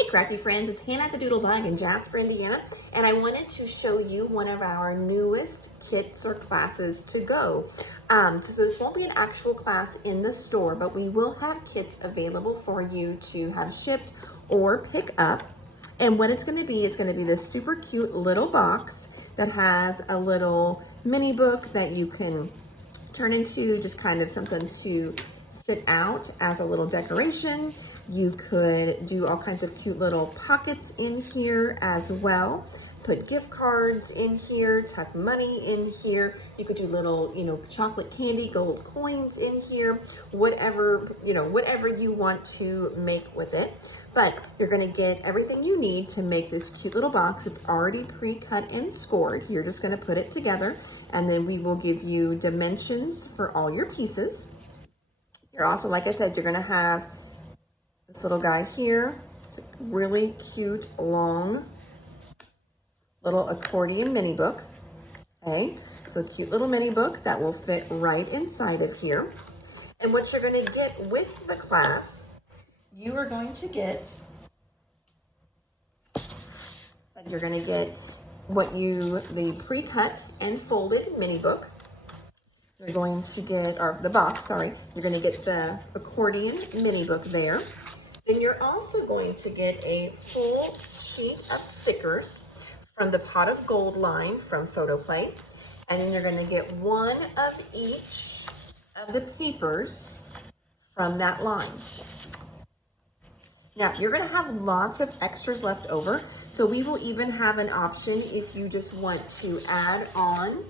Hey crafty friends, it's Hannah at the Doodlebug in Jasper, Indiana, and I wanted to show you one of our newest kits or classes to go. So this won't be an actual class in the store, but we will have kits available for you to have shipped or pick up. And what it's gonna be this super cute little box that has a little mini book that you can turn into just kind of something to sit out as a little decoration. You could do all kinds of cute little pockets in here as well. Put gift cards in here, tuck money in here. You could do little, chocolate candy, gold coins in here, whatever you want to make with it. But you're gonna get everything you need to make this cute little box. It's already pre-cut and scored. You're just gonna put it together, and then we will give you dimensions for all your pieces. You're also, like I said, you're gonna have this little guy here. It's a really cute, long, little accordion mini book. Okay, so a cute little mini book that will fit right inside of here. And what you're gonna get with the class, you are going to get, so you're gonna get the pre-cut and folded mini book. You're going to get, or the box, sorry. You're gonna get the accordion mini book there. Then you're also going to get a full sheet of stickers from the Pot of Gold line from PhotoPlay. And then you're gonna get one of each of the papers from that line. Now, you're gonna have lots of extras left over, so we will even have an option if you just want to add on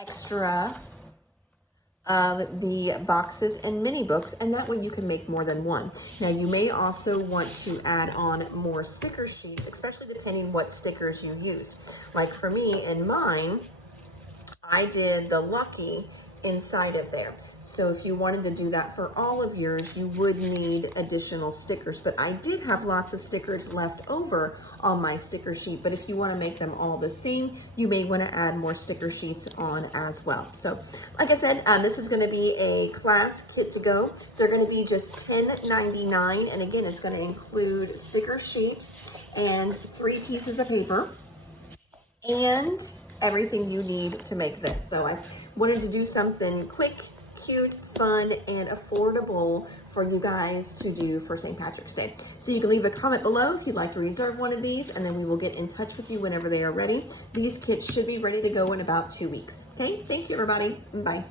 extra the boxes and mini books, and that way you can make more than one. Now, you may also want to add on more sticker sheets, especially depending what stickers you use. Like for me and mine, I did the Lucky inside of there. So if you wanted to do that for all of yours, you would need additional stickers. But I did have lots of stickers left over on my sticker sheet. But if you want to make them all the same, you may want to add more sticker sheets on as well. So like I said, this is going to be a class kit to go. They're going to be just $10.99. And again, it's going to include sticker sheet and 3 pieces of paper and everything you need to make this. So I wanted to do something quick, cute, fun, and affordable for you guys to do for St. Patrick's Day. So you can leave a comment below if you'd like to reserve one of these, and then we will get in touch with you whenever they are ready. These kits should be ready to go in about 2 weeks. Okay, thank you everybody, bye.